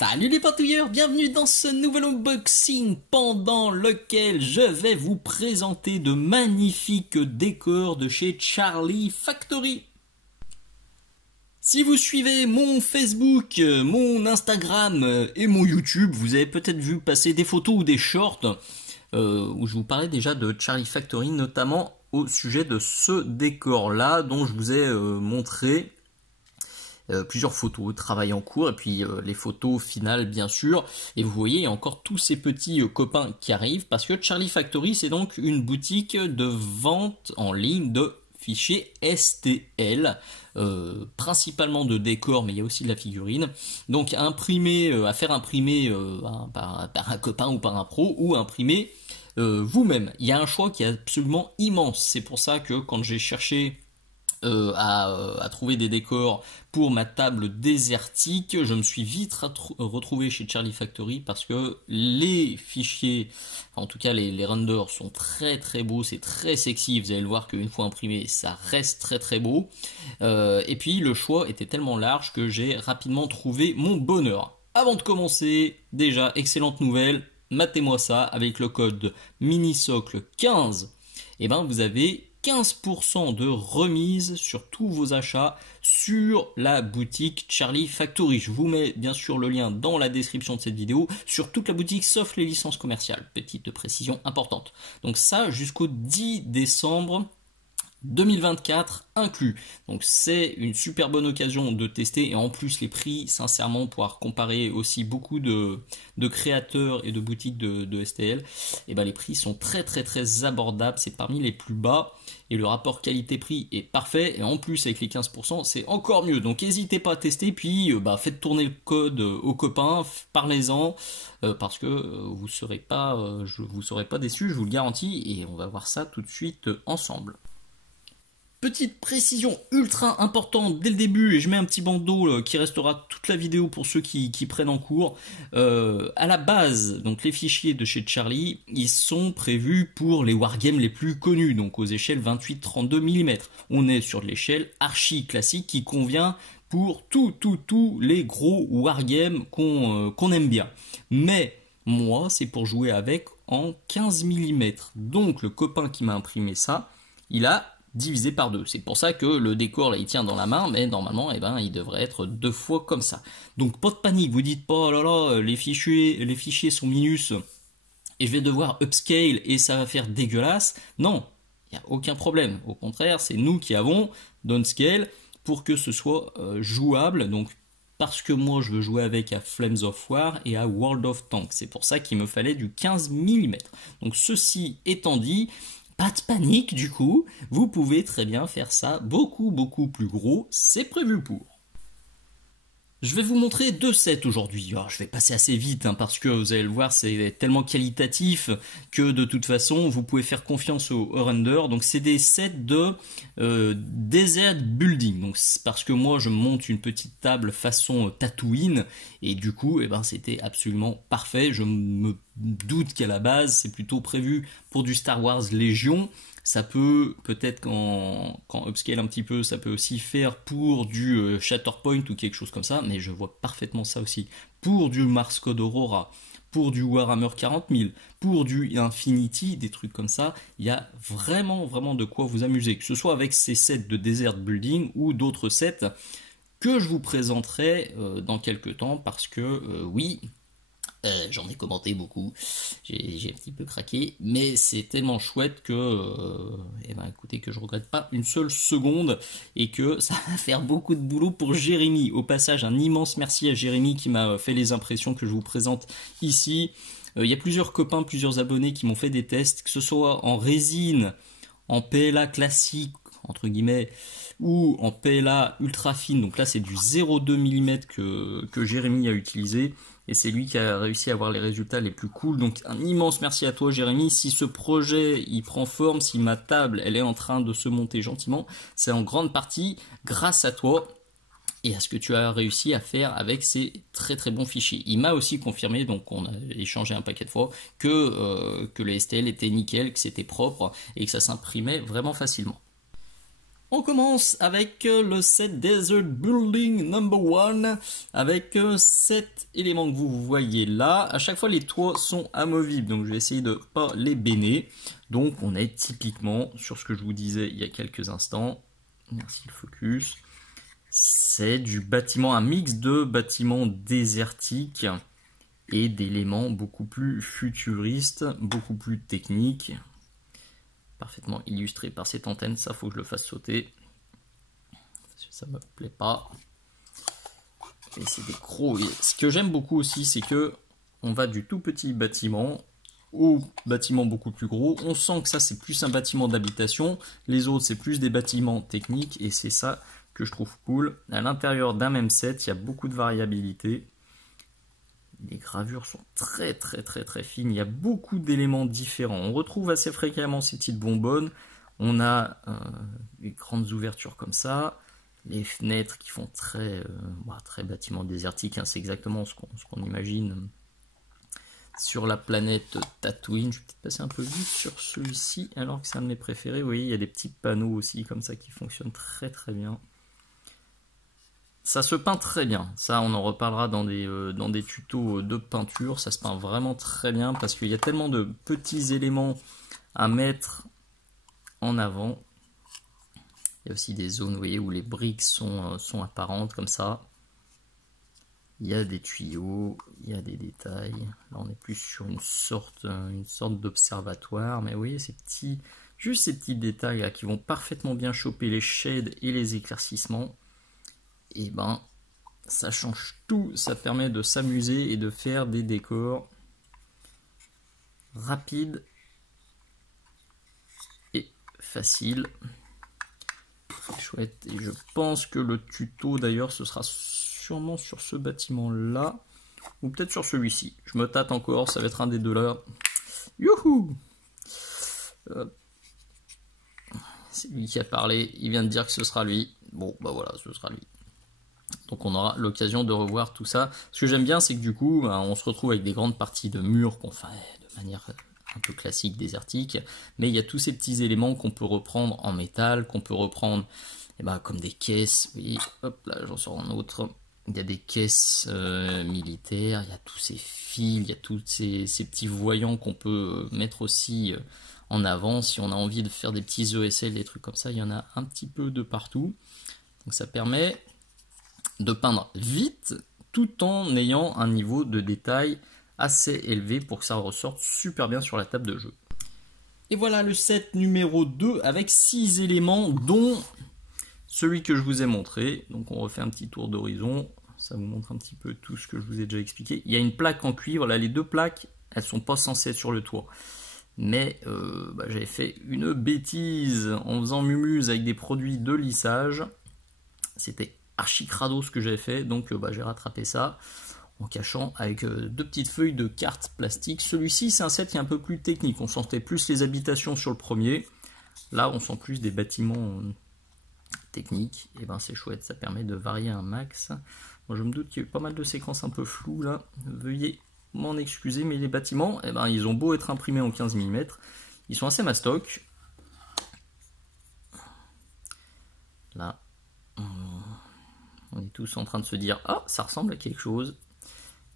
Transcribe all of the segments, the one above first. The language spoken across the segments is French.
Salut les patouilleurs, bienvenue dans ce nouvel unboxing pendant lequel je vais vous présenter de magnifiques décors de chez Charlie Factory. Si vous suivez mon Facebook, mon Instagram et mon YouTube, vous avez peut-être vu passer des photos ou des shorts où je vous parlais déjà de Charlie Factory, notamment au sujet de ce décor-là dont je vous ai montré plusieurs photos, travail en cours, et puis les photos finales bien sûr. Et vous voyez, il y a encore tous ces petits copains qui arrivent, parce que Charlie Factory, c'est donc une boutique de vente en ligne de fichiers STL, principalement de décors, mais il y a aussi de la figurine. Donc à faire imprimer par un copain ou par un pro, ou imprimer vous-même. Il y a un choix qui est absolument immense. C'est pour ça que quand j'ai cherché à trouver des décors pour ma table désertique, je me suis vite retrouvé chez Charlie Factory, parce que les fichiers, enfin, en tout cas les renders sont très très beaux, c'est très sexy, vous allez le voir qu'une fois imprimé ça reste très très beau, et puis le choix était tellement large que j'ai rapidement trouvé mon bonheur. Avant de commencer, déjà excellente nouvelle, matez-moi ça, avec le code MINISOCLE15, et ben vous avez 15% de remise sur tous vos achats sur la boutique Charlie Factory. Je vous mets bien sûr le lien dans la description de cette vidéo, sur toute la boutique sauf les licences commerciales. Petite précision importante. Donc ça jusqu'au 10 décembre 2024 inclus. Donc c'est une super bonne occasion de tester, et en plus les prix, sincèrement, pouvoir comparer aussi beaucoup de créateurs et de boutiques de STL, et ben les prix sont très très très abordables, c'est parmi les plus bas, et le rapport qualité-prix est parfait, et en plus avec les 15% c'est encore mieux. Donc n'hésitez pas à tester, puis faites tourner le code aux copains, parlez-en, parce que vous serez pas déçus, je vous le garantis, et on va voir ça tout de suite ensemble. Petite précision ultra importante dès le début, et je mets un petit bandeau qui restera toute la vidéo pour ceux qui prennent en cours. À la base, donc les fichiers de chez Charlie, ils sont prévus pour les wargames les plus connus, donc aux échelles 28-32 mm. On est sur de l'échelle archi classique qui convient pour tous les gros wargames qu'on aime bien. Mais moi, c'est pour jouer avec en 15 mm. Donc le copain qui m'a imprimé ça, il a divisé par 2. C'est pour ça que le décor là il tient dans la main, mais normalement il devrait être 2 fois comme ça. Donc pas de panique, vous dites pas oh là là les fichiers sont minus et je vais devoir upscale et ça va faire dégueulasse. Non, il n'y a aucun problème. Au contraire, c'est nous qui avons downscale pour que ce soit jouable. Donc parce que moi je veux jouer avec à Flames of War et à World of Tanks. C'est pour ça qu'il me fallait du 15 mm. Donc ceci étant dit, pas de panique du coup, vous pouvez très bien faire ça beaucoup plus gros, c'est prévu pour. Je vais vous montrer 2 sets aujourd'hui. Alors, je vais passer assez vite parce que vous allez le voir, c'est tellement qualitatif que de toute façon vous pouvez faire confiance au render. Donc c'est des sets de desert building. Donc parce que moi je monte une petite table façon Tatooine, et du coup c'était absolument parfait. Je me doute qu'à la base c'est plutôt prévu pour du Star Wars Légion. Ça peut peut-être quand upscale un petit peu, ça peut aussi faire pour du Shatterpoint ou quelque chose comme ça, mais je vois parfaitement ça aussi pour du Mars Code Aurora, pour du Warhammer 40 000, pour du Infinity, des trucs comme ça. Il y a vraiment de quoi vous amuser, que ce soit avec ces sets de Desert Building ou d'autres sets que je vous présenterai dans quelques temps, parce que oui, j'en ai commenté beaucoup, j'ai un petit peu craqué, mais c'est tellement chouette que écoutez, que je regrette pas une seule seconde, et que ça va faire beaucoup de boulot pour Jérémy. Au passage, un immense merci à Jérémy qui m'a fait les impressions que je vous présente ici. Il y a plusieurs copains, plusieurs abonnés qui m'ont fait des tests, que ce soit en résine, en PLA classique entre guillemets, ou en PLA ultra fine. Donc là c'est du 0,2 mm que Jérémy a utilisé, et c'est lui qui a réussi à avoir les résultats les plus cool. Donc un immense merci à toi Jérémy. Si ce projet il prend forme, si ma table elle est en train de se monter gentiment, c'est en grande partie grâce à toi et à ce que tu as réussi à faire avec ces très bons fichiers. Il m'a aussi confirmé, donc on a échangé un paquet de fois, que le STL était nickel, que c'était propre et que ça s'imprimait vraiment facilement. On commence avec le set Desert Building No. 1 avec 7 éléments que vous voyez là. À chaque fois les toits sont amovibles, donc je vais essayer de pas les béner. Donc on est typiquement sur ce que je vous disais il y a quelques instants. Merci le focus. C'est du bâtiment, un mix de bâtiments désertiques et d'éléments beaucoup plus futuristes, beaucoup plus techniques. Parfaitement illustré par cette antenne, ça faut que je le fasse sauter. Ça me plaît pas. Et c'est des gros. Et ce que j'aime beaucoup aussi, c'est que on va du tout petit bâtiment au bâtiment beaucoup plus gros. On sent que ça c'est plus un bâtiment d'habitation. Les autres c'est plus des bâtiments techniques et c'est ça que je trouve cool. À l'intérieur d'un même set, il y a beaucoup de variabilité. Les gravures sont très fines, il y a beaucoup d'éléments différents. On retrouve assez fréquemment ces petites bonbonnes. On a des grandes ouvertures comme ça, les fenêtres qui font très bâtiment désertique, hein, c'est exactement ce qu'on imagine sur la planète Tatooine. Je vais peut-être passer un peu vite sur celui-ci, alors que c'est un de mes préférés. Vous voyez, il y a des petits panneaux aussi comme ça qui fonctionnent très bien. Ça se peint très bien, ça on en reparlera dans des tutos de peinture, ça se peint vraiment très bien parce qu'il y a tellement de petits éléments à mettre en avant. Il y a aussi des zones, vous voyez, où les briques sont apparentes comme ça. Il y a des tuyaux, il y a des détails. Là on est plus sur une sorte d'observatoire, mais vous voyez juste ces petits détails là qui vont parfaitement bien choper les shades et les éclaircissements. Et ben ça change tout, ça permet de s'amuser et de faire des décors rapides et faciles. Très chouette. Et je pense que le tuto d'ailleurs ce sera sûrement sur ce bâtiment là ou peut-être sur celui-ci. Je me tâte encore, ça va être un des deux là. Youhou! C'est lui qui a parlé, il vient de dire que ce sera lui. Bon bah voilà, ce sera lui. Donc on aura l'occasion de revoir tout ça. Ce que j'aime bien, c'est que du coup, on se retrouve avec des grandes parties de murs qu'on fait de manière un peu classique, désertique. Mais il y a tous ces petits éléments qu'on peut reprendre en métal, qu'on peut reprendre comme des caisses. Vous voyez, hop là, j'en sors un autre. Il y a des caisses militaires, il y a tous ces fils, il y a tous ces petits voyants qu'on peut mettre aussi en avant. Si on a envie de faire des petits ESL, des trucs comme ça, il y en a un petit peu de partout. Donc ça permet de peindre vite tout en ayant un niveau de détail assez élevé pour que ça ressorte super bien sur la table de jeu. Et voilà le set numéro 2 avec 6 éléments dont celui que je vous ai montré. Donc on refait un petit tour d'horizon, ça vous montre un petit peu tout ce que je vous ai déjà expliqué. Il y a une plaque en cuivre, là les deux plaques elles sont pas censées être sur le toit. Mais j'avais fait une bêtise en faisant mumuse avec des produits de lissage. C'était archi crado ce que j'avais fait, donc j'ai rattrapé ça en cachant avec deux petites feuilles de cartes plastiques. Celui-ci c'est un set qui est un peu plus technique, on sentait plus les habitations sur le premier, là on sent plus des bâtiments techniques, et c'est chouette, ça permet de varier un max. Moi je me doute qu'il y a eu pas mal de séquences un peu floues là, veuillez m'en excuser, mais les bâtiments, ils ont beau être imprimés en 15 mm, ils sont assez mastoc. Là on est tous en train de se dire « Ah, ça ressemble à quelque chose !»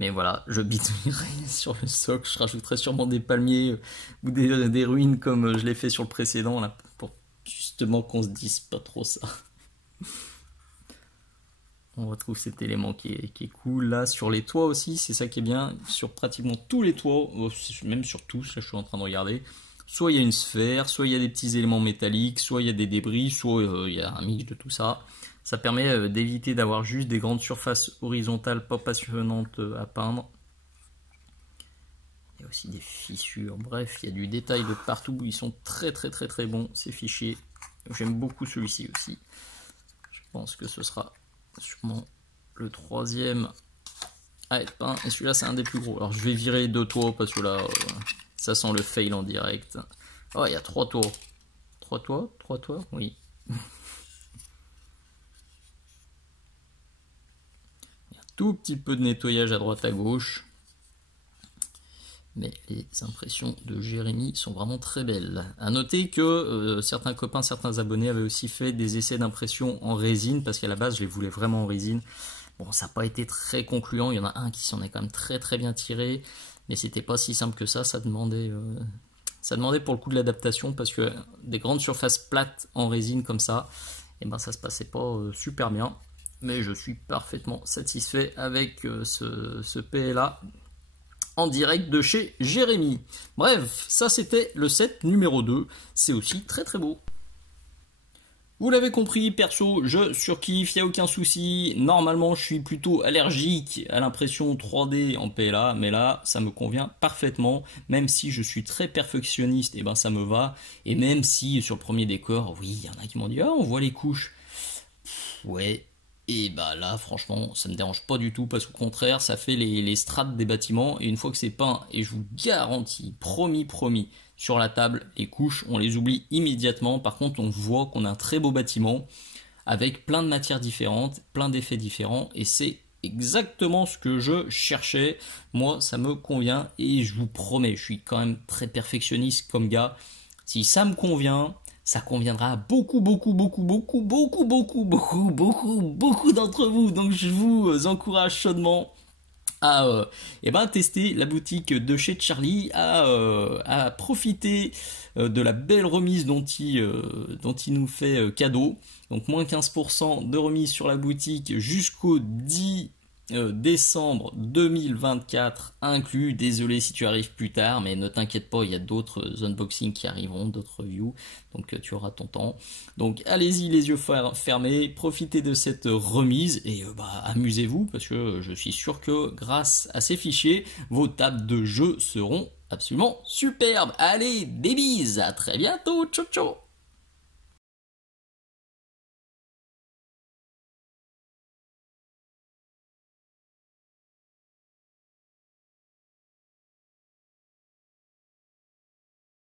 Mais voilà, je bidouillerai sur le socle, je rajouterai sûrement des palmiers ou des ruines comme je l'ai fait sur le précédent, là, pour justement qu'on se dise pas trop ça. On retrouve cet élément qui est cool. Là, sur les toits aussi, c'est ça qui est bien. Sur pratiquement tous les toits, même sur tous, là je suis en train de regarder, soit il y a une sphère, soit il y a des petits éléments métalliques, soit il y a des débris, soit il y a un mix de tout ça. Ça permet d'éviter d'avoir juste des grandes surfaces horizontales pas passionnantes à peindre. Il y a aussi des fissures, bref, il y a du détail de partout. Ils sont très bons ces fichiers. J'aime beaucoup celui-ci aussi. Je pense que ce sera sûrement le troisième à être peint. Et celui-là c'est un des plus gros. Alors je vais virer deux toits parce que là ça sent le fail en direct. Oh, il y a 3 toits. 3 toits? 3 toits? Oui. Tout petit peu de nettoyage à droite à gauche. mais les impressions de Jérémy sont vraiment très belles. À noter que certains copains, certains abonnés avaient aussi fait des essais d'impression en résine, parce qu'à la base je les voulais vraiment en résine. Bon, ça n'a pas été très concluant, il y en a un qui s'en est quand même très très bien tiré, mais c'était pas si simple que ça demandait pour le coup de l'adaptation, parce que des grandes surfaces plates en résine comme ça, et ben ça se passait pas super bien. Mais je suis parfaitement satisfait avec ce PLA en direct de chez Jérémy. Bref, ça c'était le set numéro 2. C'est aussi très très beau. Vous l'avez compris, perso, je surkiffe, il n'y a aucun souci. Normalement, je suis plutôt allergique à l'impression 3D en PLA, mais là, ça me convient parfaitement. Même si je suis très perfectionniste, et ben ça me va. Et même si sur le premier décor, oui, il y en a qui m'ont dit « Ah, on voit les couches ». Ouais. Et bah là franchement ça me dérange pas du tout, parce qu'au contraire ça fait les strates des bâtiments, et une fois que c'est peint, et je vous garantis, promis, sur la table, les couches on les oublie immédiatement. Par contre on voit qu'on a un très beau bâtiment avec plein de matières différentes, plein d'effets différents, et c'est exactement ce que je cherchais. Moi ça me convient, et je vous promets, je suis quand même très perfectionniste comme gars. Si ça me convient, ça conviendra à beaucoup d'entre vous. Donc je vous encourage chaudement à tester la boutique de chez Charlie, à profiter de la belle remise dont il nous fait cadeau. Donc moins 15% de remise sur la boutique jusqu'au 10 décembre 2024 inclus. Désolé si tu arrives plus tard, mais ne t'inquiète pas, il y a d'autres unboxings qui arriveront, d'autres reviews, donc tu auras ton temps. Donc allez-y les yeux fermés, profitez de cette remise, et amusez-vous, parce que je suis sûr que grâce à ces fichiers, vos tables de jeu seront absolument superbes. Allez, des bises, à très bientôt, ciao ciao.